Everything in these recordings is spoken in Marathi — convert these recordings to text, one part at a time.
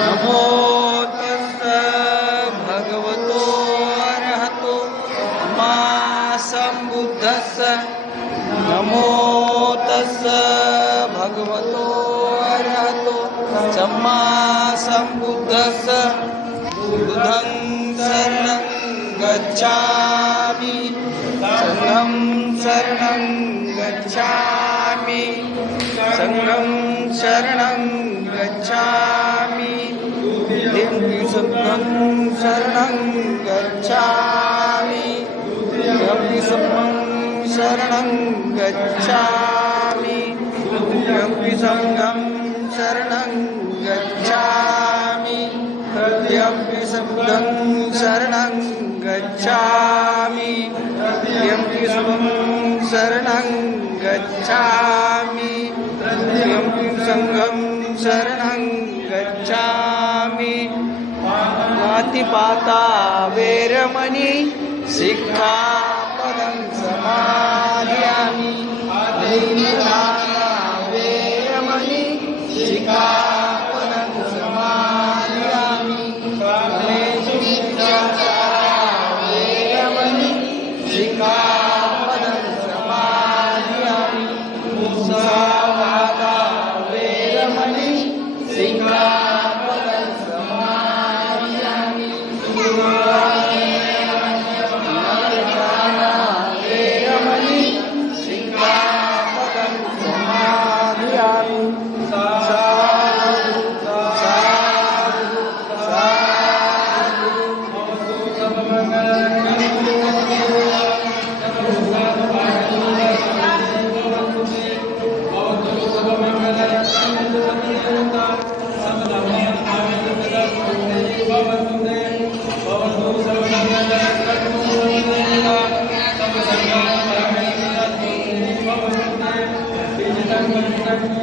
नमो तस्स भगवतो अरहतो। मा संबुद्धस्स। नमो तस्स भगवतो अरहतो। सम्मा संबुद्धस्स। बुद्धं शरणं गच्छामि। संघं शरणं गच्छामि। संघं शरणं दिव्य संघं शरणं गच्छामि। संघं शरणं गच्छामि। संघं शरणं गच्छामि। संघं शरणं गच्छामि। संघं शरणं नातिपाता वेरमणि सिक्खापदं समादयामि दीनदाना वेरमणि सिक्खापदं समादयामि वेरमणि सिक्खापदं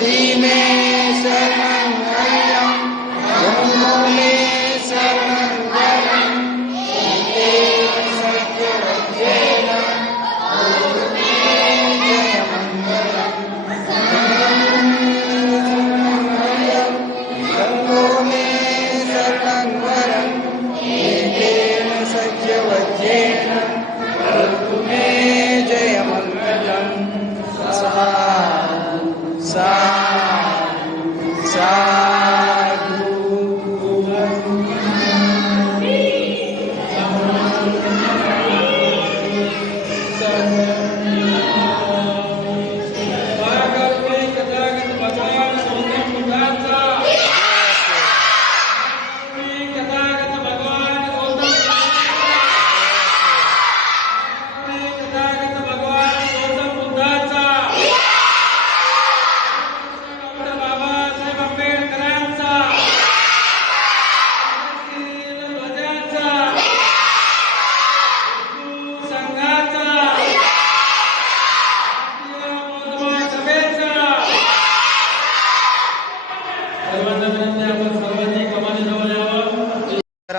दीमे शरणं यमुनो शरणं वरम् एतेन सद्यवचेन भवतु मे जयमङ्गलम् शरणं shine.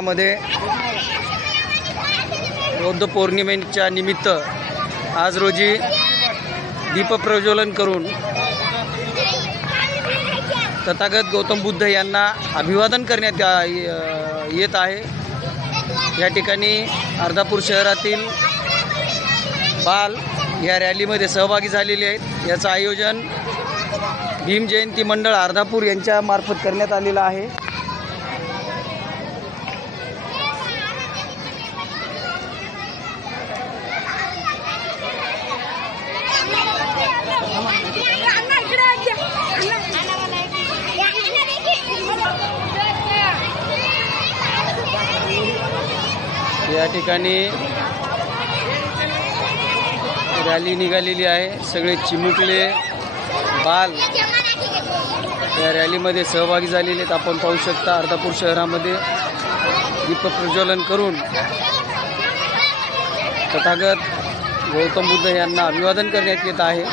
मध्ये बौद्ध पौर्णिमेच्या निमित्त आज रोजी दीपप्रज्वलन करून तथागत गौतम बुद्ध यांना अभिवादन करण्यात येत आहे. या ठिकाणी अर्धापूर शहरातील बाल या रॅलीमध्ये सहभागी झालेले आहेत. याचं आयोजन भीम जयंती मंडळ अर्धापूर यांच्या मार्फत करण्यात आलेलं आहे. या ठिकाणी रॅली निघालेली आहे. सगळे चिमुकले बाल या रॅलीमध्ये सहभागी झालेले आहेत. आपण पाहू शकता अर्धापूर शहरामध्ये दीपप्रज्वलन करून तथागत गौतम बुद्ध यांना अभिवादन करण्यात येत आहे.